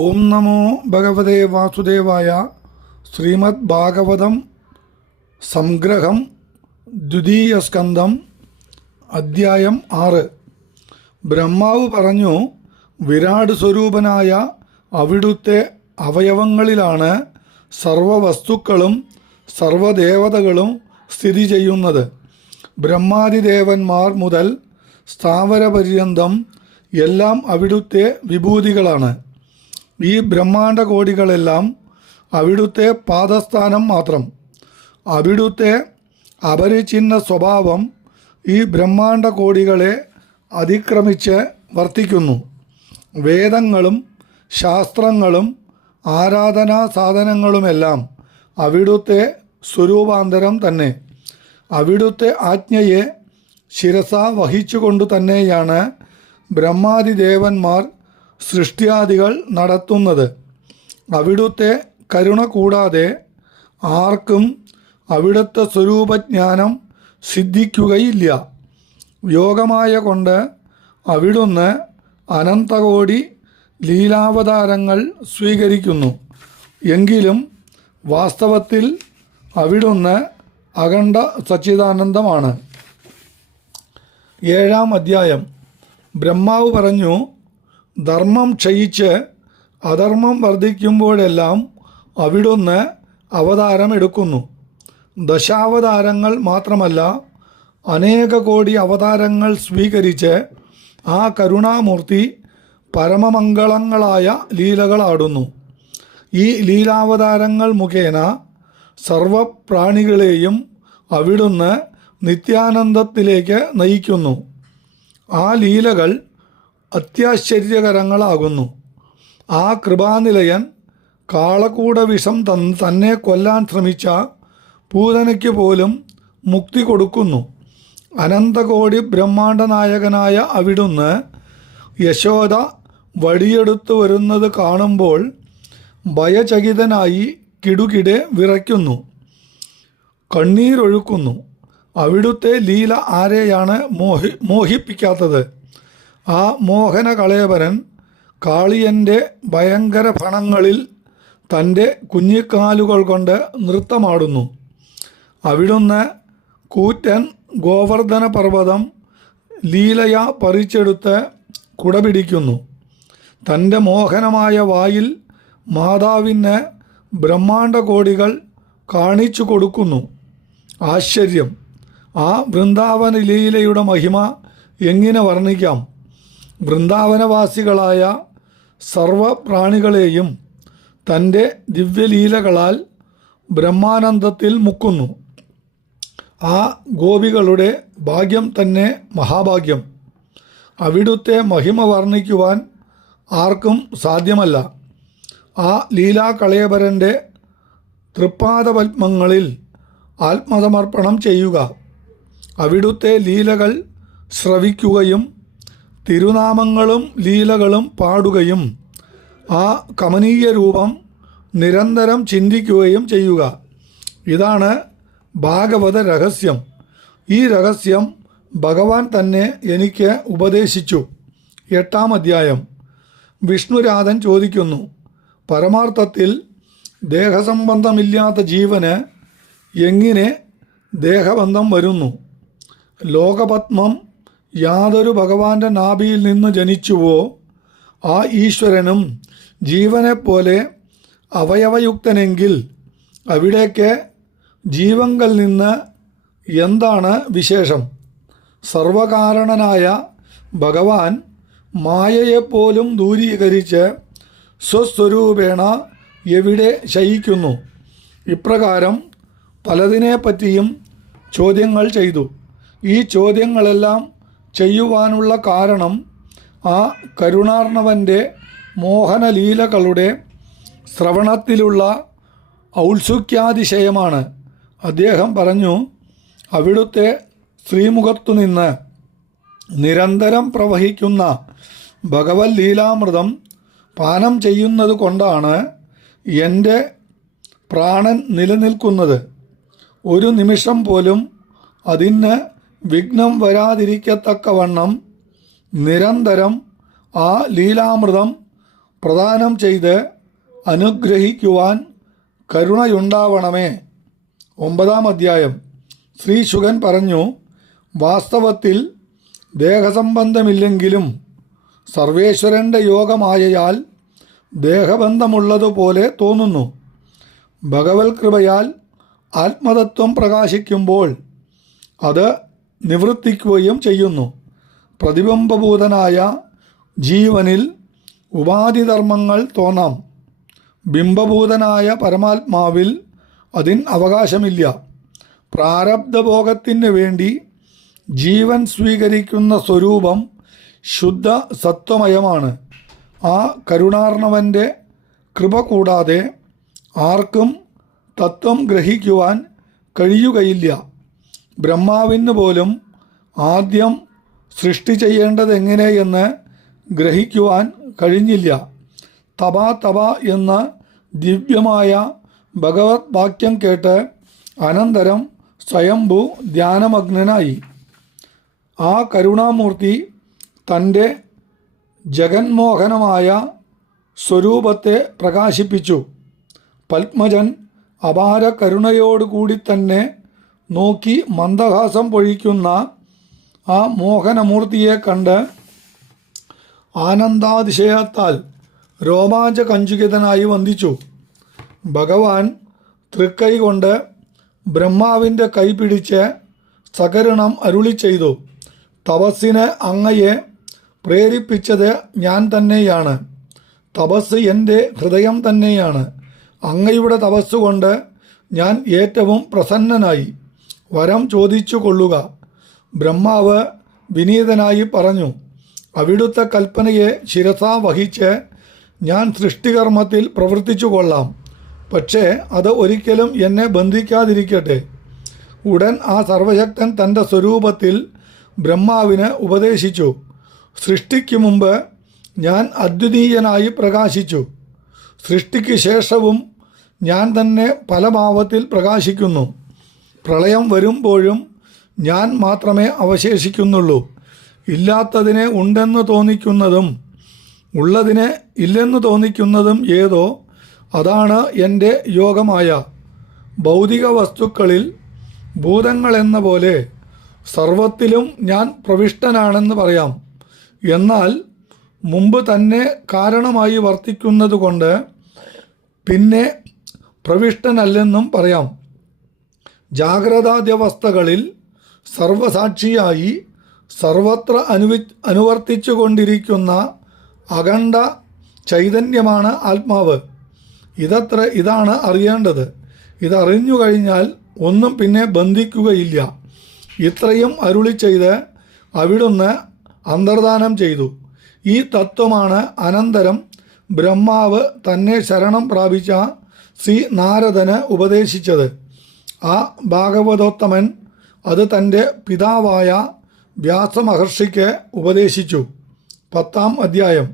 ഓം നമോ ഭഗവതേ വാസുദേവായ. ശ്രീമദ് ഭാഗവതം സംഗ്രഹം ദ്വിതീയ സ്കന്ധം അധ്യായം 6. ബ്രഹ്മാവ് പറഞ്ഞു, വിരാട് സ്വരൂപനായ അവിടുത്തെ അവയവങ്ങളിലാണ് സർവവസ്തുക്കളും സർവദേവതകളും സ്ഥിതി ചെയ്യുന്നത്. ബ്രഹ്മാദിദേവന്മാർ മുതൽ സ്ഥാവരപര്യന്തം എല്ലാം അവിടുത്തെ വിഭൂതികളാണ്. ഈ ബ്രഹ്മാണ്ട കോടികളെല്ലാം അവിടുത്തെ പാദസ്ഥാനം മാത്രം. അവിടുത്തെ അപരിച്ഛിന്ന സ്വഭാവം ഈ ബ്രഹ്മാണ്ട കോടികളെ അതിക്രമിച്ച് വർത്തിക്കുന്നു. വേദങ്ങളും ശാസ്ത്രങ്ങളും ആരാധനാ സാധനങ്ങളുമെല്ലാം അവിടുത്തെ സ്വരൂപാന്തരം തന്നെ. അവിടുത്തെ ആജ്ഞയെ ശിരസ വഹിച്ചുകൊണ്ടു തന്നെയാണ് ബ്രഹ്മാദിദേവന്മാർ സൃഷ്ടിയാദികൾ നടത്തുന്നത്. അവിടുത്തെ കരുണ കൂടാതെ ആർക്കും അവിടുത്തെ സ്വരൂപജ്ഞാനം സിദ്ധിക്കുകയില്ല. യോഗമായ കൊണ്ട് അവിടുന്ന് അനന്തകോടി ലീലാവതാരങ്ങൾ സ്വീകരിക്കുന്നു. എങ്കിലും വാസ്തവത്തിൽ അവിടുന്ന് അഖണ്ഡ സച്ചിദാനന്ദമാണ്. 7-ാം അധ്യായം. ബ്രഹ്മാവ് പറഞ്ഞു, ധർമ്മം ക്ഷയിച്ച് അധർമ്മം വർദ്ധിക്കുമ്പോഴെല്ലാം അവിടുന്ന് അവതാരമെടുക്കുന്നു. ദശാവതാരങ്ങൾ മാത്രമല്ല, അനേക കോടി അവതാരങ്ങൾ സ്വീകരിച്ച് ആ കരുണാമൂർത്തി പരമമംഗളങ്ങളായ ലീലകളാടുന്നു. ഈ ലീലാവതാരങ്ങൾ മുഖേന സർവപ്രാണികളെയും അവിടുന്ന് നിത്യാനന്ദത്തിലേക്ക് നയിക്കുന്നു. ആ ലീലകൾ അത്യാശ്ചര്യകരങ്ങളാകുന്നു. ആ കൃപാനിലയൻ കാളകൂട വിഷം തന്നെ കൊല്ലാൻ ശ്രമിച്ച പൂതനയ്ക്ക് പോലും മുക്തി കൊടുക്കുന്നു. അനന്തകോടി ബ്രഹ്മാണ്ടനായകനായ അവിടുന്ന് യശോദ വടിയെടുത്തു വരുന്നത് കാണുമ്പോൾ ഭയചകിതനായി കിടുകിടെ വിറയ്ക്കുന്നു, കണ്ണീരൊഴുക്കുന്നു. അവിടുത്തെ ലീല ആരെയാണ് മോഹിപ്പിക്കാത്തത്? ആ മോഹന കളേബരൻ കാളിയൻ്റെ ഭയങ്കര ഫണങ്ങളിൽ തൻ്റെ കുഞ്ഞിക്കാലുകൾ കൊണ്ട് നൃത്തമാടുന്നു. അവിടുന്ന് കൂറ്റൻ ഗോവർദ്ധന പർവ്വതം ലീലയാ പറിച്ചെടുത്ത് കുടപിടിക്കുന്നു. തൻ്റെ മോഹനമായ വായിൽ മാതാവിന് ബ്രഹ്മാണ്ട കോടികൾ കാണിച്ചു കൊടുക്കുന്നു. ആശ്ചര്യം! ആ വൃന്ദാവന ലീലയുടെ മഹിമ എങ്ങനെ വർണ്ണിക്കാം? വൃന്ദാവനവാസികളായ സർവപ്രാണികളെയും തൻ്റെ ദിവ്യലീലകളാൽ ബ്രഹ്മാനന്ദത്തിൽ മുക്കുന്നു. ആ ഗോപികളുടെ ഭാഗ്യം തന്നെ മഹാഭാഗ്യം. അവിടുത്തെ മഹിമ വർണ്ണിക്കുവാൻ ആർക്കും സാധ്യമല്ല. ആ ലീലാകളേബരൻ്റെ തൃപ്പാദപത്മങ്ങളിൽ ആത്മസമർപ്പണം ചെയ്യുക. അവിടുത്തെ ലീലകൾ ശ്രവിക്കുകയും തിരുനാമങ്ങളും ലീലകളും പാടുകയും ആ കമനീയ രൂപം നിരന്തരം ചിന്തിക്കുകയും ചെയ്യുക. ഇതാണ് ഭാഗവത രഹസ്യം. ഈ രഹസ്യം ഭഗവാൻ തന്നെ എനിക്ക് ഉപദേശിച്ചു. 8-ാം അധ്യായം. വിഷ്ണുരാധൻ ചോദിക്കുന്നു, പരമാർത്ഥത്തിൽ ദേഹസംബന്ധമില്ലാത്ത ജീവന് എങ്ങനെ ദേഹബന്ധം വരുന്നു? ലോകപത്മം യാതൊരു ഭഗവാന്റെ നാഭിയിൽ നിന്ന് ജനിച്ചുവോ ആ ഈശ്വരനും ജീവനെപ്പോലെ അവയവയുക്തനെങ്കിൽ അവിടേക്ക് ജീവങ്കൽ നിന്ന് എന്താണ് വിശേഷം? സർവകാരണനായ ഭഗവാൻ മായയെപ്പോലും ദൂരീകരിച്ച് സ്വസ്വരൂപേണ എവിടെ ശയിക്കുന്നു? ഇപ്രകാരം പലതിനെപ്പറ്റിയും ചോദ്യങ്ങൾ ചെയ്തു. ഈ ചോദ്യങ്ങളെല്ലാം ചെയ്യുവാനുള്ള കാരണം ആ കരുണാർണവൻ്റെ മോഹനലീലകളുടെ ശ്രവണത്തിലുള്ള ഔത്സുക്യാതിശയമാണ്. അദ്ദേഹം പറഞ്ഞു, അവിടുത്തെ ശ്രീമുഖത്തു നിന്ന് നിരന്തരം പ്രവഹിക്കുന്ന ഭഗവത് ലീലാമൃതം പാനം ചെയ്യുന്നത് കൊണ്ടാണ് എൻ്റെ പ്രാണൻ നിലനിൽക്കുന്നത്. ഒരു നിമിഷം പോലും അതിന് വിഘ്നം വരാതിരിക്കത്തക്കവണ്ണം നിരന്തരം ആ ലീലാമൃതം പ്രദാനം ചെയ്ത് അനുഗ്രഹിക്കുവാൻ കരുണയുണ്ടാവണമേ. 9-ാം അധ്യായം. ശ്രീ ശുകൻ പറഞ്ഞു, വാസ്തവത്തിൽ ദേഹസംബന്ധമില്ലെങ്കിലും സർവേശ്വരൻ്റെ യോഗമായയാൽ ദേഹബന്ധമുള്ളതുപോലെ തോന്നുന്നു. ഭഗവത് കൃപയാൽ ആത്മതത്വം പ്രകാശിക്കുമ്പോൾ അത് നിവർത്തിക്കുകയും ചെയ്യുന്നു. പ്രതിബിംബഭൂതനായ ജീവനിൽ ഉപാധിധർമ്മങ്ങൾ തോന്നാം. ബിംബഭൂതനായ പരമാത്മാവിൽ അതിന് അവകാശമില്ല. പ്രാരബ്ധഭോഗത്തിന് വേണ്ടി ജീവൻ സ്വീകരിക്കുന്ന സ്വരൂപം ശുദ്ധ സത്വമയമാണ്. ആ കരുണാർണവൻ്റെ കൃപ കൂടാതെ ആർക്കും തത്വം ഗ്രഹിക്കുവാൻ കഴിയുകയില്ല. ബ്രഹ്മാവിന് പോലും ആദ്യം സൃഷ്ടി ചെയ്യേണ്ടതെങ്ങനെയെന്ന് ഗ്രഹിക്കുവാൻ കഴിഞ്ഞില്ല. തപ എന്ന ദിവ്യമായ ഭഗവത് വാക്യം കേട്ട് അനന്തരം സ്വയംഭൂ ധ്യാനമഗ്നനായി. ആ കരുണാമൂർത്തി തൻ്റെ ജഗന്മോഹനമായ സ്വരൂപത്തെ പ്രകാശിപ്പിച്ചു. പത്മജൻ അപാര കരുണയോടുകൂടി തന്നെ നോക്കി മന്ദഹാസം പൊഴിക്കുന്ന ആ മോഹനമൂർത്തിയെ കണ്ട് ആനന്ദാതിശയത്താൽ രോമാഞ്ചകഞ്ചുകിതനായി വന്ദിച്ചു. ഭഗവാൻ തൃക്കൈ കൊണ്ട് ബ്രഹ്മാവിൻ്റെ കൈ പിടിച്ച് സകരുണം അരുളി ചെയ്തു. തപസ്സിന് അങ്ങയെ പ്രേരിപ്പിച്ചത് ഞാൻ തന്നെയാണ്. തപസ് എൻ്റെ ഹൃദയം തന്നെയാണ്. അങ്ങയുടെ തപസ്സുകൊണ്ട് ഞാൻ ഏറ്റവും പ്രസന്നനായി. വരം ചോദിച്ചു കൊള്ളുക. ബ്രഹ്മാവ് വിനീതനായി പറഞ്ഞു, അവിടുത്തെ കൽപ്പനയെ ശിരസാ വഹിച്ച് ഞാൻ സൃഷ്ടികർമ്മത്തിൽ പ്രവർത്തിച്ചു കൊള്ളാം. പക്ഷേ അത് ഒരിക്കലും എന്നെ ബന്ധിക്കാതിരിക്കട്ടെ. ഉടൻ ആ സർവശക്തൻ തൻ്റെ സ്വരൂപത്തിൽ ബ്രഹ്മാവിന് ഉപദേശിച്ചു. സൃഷ്ടിക്ക് മുമ്പ് ഞാൻ അദ്വിതീയനായി പ്രകാശിച്ചു. സൃഷ്ടിക്ക് ശേഷവും ഞാൻ തന്നെ പല ഭാവത്തിൽ പ്രകാശിക്കുന്നു. പ്രളയം വരുമ്പോഴും ഞാൻ മാത്രമേ അവശേഷിക്കുന്നുള്ളൂ. ഇല്ലാത്തതിനെ ഉണ്ടെന്ന് തോന്നിക്കുന്നതും ഉള്ളതിനെ ഇല്ലെന്ന് തോന്നിക്കുന്നതും ഏതോ അതാണ് എൻ്റെ യോഗമായ. ഭൗതിക വസ്തുക്കളിൽ ഭൂതങ്ങളെന്ന പോലെ സർവത്തിലും ഞാൻ പ്രവിഷ്ടനാണെന്ന് പറയാം. എന്നാൽ മുമ്പ് തന്നെ കാരണമായി വർത്തിക്കുന്നതുകൊണ്ട് പിന്നെ പ്രവിഷ്ടനല്ലെന്നും പറയാം. ജാഗ്രതാദ്യവസ്ഥകളിൽ സർവസാക്ഷിയായി സർവത്ര അനുവർത്തിച്ചു കൊണ്ടിരിക്കുന്ന അഖണ്ഡ ചൈതന്യമാണ് ആത്മാവ്. ഇതാണ് അറിയേണ്ടത്. ഇതറിഞ്ഞു കഴിഞ്ഞാൽ ഒന്നും പിന്നെ ബന്ധിക്കുകയില്ല. ഇത്രയും അരുളി ചെയ്ത് അവിടുന്ന് അന്തർദാനം ചെയ്തു. ഈ തത്വമാണ് അനന്തരം ബ്രഹ്മാവ് തന്നെ ശരണം പ്രാപിച്ച ശ്രീ നാരദന് ഉപദേശിച്ചത്. ആ ഭാഗവതോത്തമൻ അത് തൻ്റെ പിതാവായ വ്യാസമഹർഷിക്ക് ഉപദേശിച്ചു. 10-ാം അധ്യായം.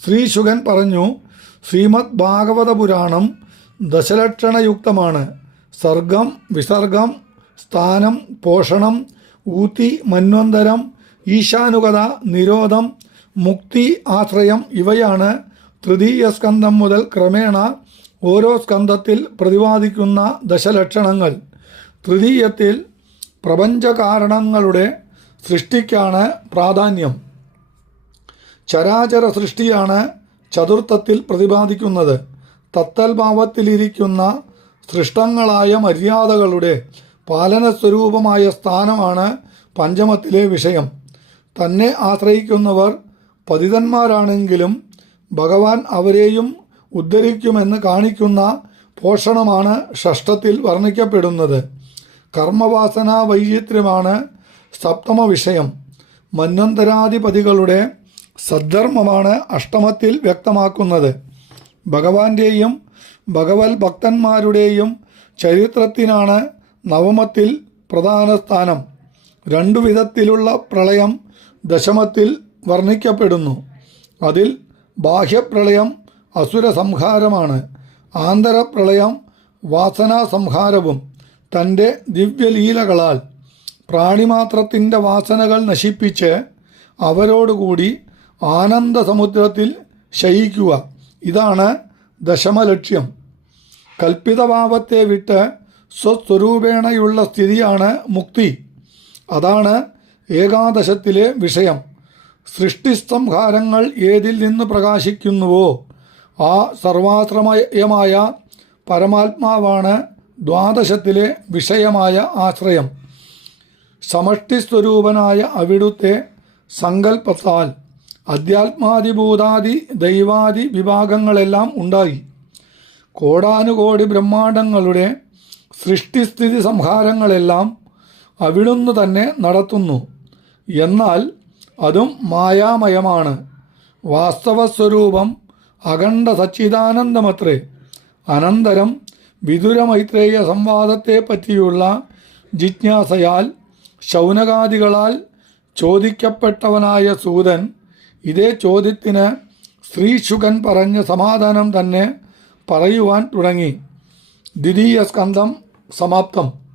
ശ്രീ ശുകൻ പറഞ്ഞു, ശ്രീമദ് ഭാഗവത പുരാണം ദശലക്ഷണയുക്തമാണ്. സർഗം, വിസർഗം, സ്ഥാനം, പോഷണം, ഊതി, മന്വന്തരം, ഈശാനുഗത, നിരോധം, മുക്തി, ആശ്രയം ഇവയാണ് തൃതീയ സ്കന്ധം മുതൽ ക്രമേണ ഓരോ സ്കന്ധത്തിൽ പ്രതിപാദിക്കുന്ന ദശലക്ഷണങ്ങൾ. തൃതീയത്തിൽ പ്രപഞ്ചകാരണങ്ങളുടെ സൃഷ്ടിക്കാണ് പ്രാധാന്യം. ചരാചര സൃഷ്ടിയാണ് ചതുർത്ഥത്തിൽ പ്രതിപാദിക്കുന്നത്. തത്തൽഭാവത്തിലിരിക്കുന്ന സൃഷ്ടങ്ങളായ മര്യാദകളുടെ പാലനസ്വരൂപമായ സ്ഥാനമാണ് പഞ്ചമത്തിലെ വിഷയം. തന്നെ ആശ്രയിക്കുന്നവർ പതിതന്മാരാണെങ്കിലും ഭഗവാൻ അവരെയും ഉദ്ധരിക്കുമെന്ന് കാണിക്കുന്ന പോഷണമാണ് ഷഷ്ഠത്തിൽ വർണ്ണിക്കപ്പെടുന്നത്. കർമ്മവാസനാ വൈചിത്ര്യമാണ് സപ്തമ വിഷയം. മന്വന്തരാധിപതികളുടെ സദ്ധർമ്മമാണ് അഷ്ടമത്തിൽ വ്യക്തമാക്കുന്നത്. ഭഗവാന്റെയും ഭഗവത് ഭക്തന്മാരുടെയും ചരിത്രത്തിനാണ് നവമത്തിൽ പ്രധാന സ്ഥാനം. രണ്ടു വിധത്തിലുള്ള പ്രളയം ദശമത്തിൽ വർണ്ണിക്കപ്പെടുന്നു. അതിൽ ബാഹ്യപ്രളയം അസുര സംഹാരമാണ്. ആന്തരപ്രളയം വാസനാ സംഹാരവും. തൻ്റെ ദിവ്യലീലകളാൽ പ്രാണിമാത്രത്തിൻ്റെ വാസനകൾ നശിപ്പിച്ച് അവരോടുകൂടി ആനന്ദസമുദ്രത്തിൽ ശയിക്കുക. ഇതാണ് ദശമലക്ഷ്യം. കൽപ്പിതഭാവത്തെ വിട്ട് സ്വസ്വരൂപേണയുള്ള സ്ഥിതിയാണ് മുക്തി. അതാണ് ഏകാദശത്തിലെ വിഷയം. സൃഷ്ടിസംഹാരങ്ങൾ ഏതിൽ നിന്ന് പ്രകാശിക്കുന്നുവോ ആ സർവാശ്രമയമായ പരമാത്മാവാണ് ദ്വാദശത്തിലെ വിഷയമായ ആശ്രയം. സമഷ്ടിസ്വരൂപനായ അവിടുത്തെ സങ്കല്പത്താൽ അധ്യാത്മാദിഭൂതാദി ദൈവാദി വിഭാഗങ്ങളെല്ലാം ഉണ്ടായി. കോടാനുകോടി ബ്രഹ്മാണ്ടങ്ങളുടെ സൃഷ്ടിസ്ഥിതി സംഹാരങ്ങളെല്ലാം അവിടുന്ന് തന്നെ നടത്തുന്നു. എന്നാൽ അതും മായാമയമാണ്. വാസ്തവസ്വരൂപം അഖണ്ഡ സച്ചിദാനന്ദമത്രേ. അനന്തരം വിദുരമൈത്രേയ സംവാദത്തെപ്പറ്റിയുള്ള ജിജ്ഞാസയാൽ ശൗനകാദികളാൽ ചോദിക്കപ്പെട്ടവനായ സൂതൻ ഇതേ ചോദ്യത്തിന് ശ്രീശുകൻ പറഞ്ഞ സമാധാനം തന്നെ പറയുവാൻ തുടങ്ങി. ദ്വിതീയ സ്കന്ധം സമാപ്തം.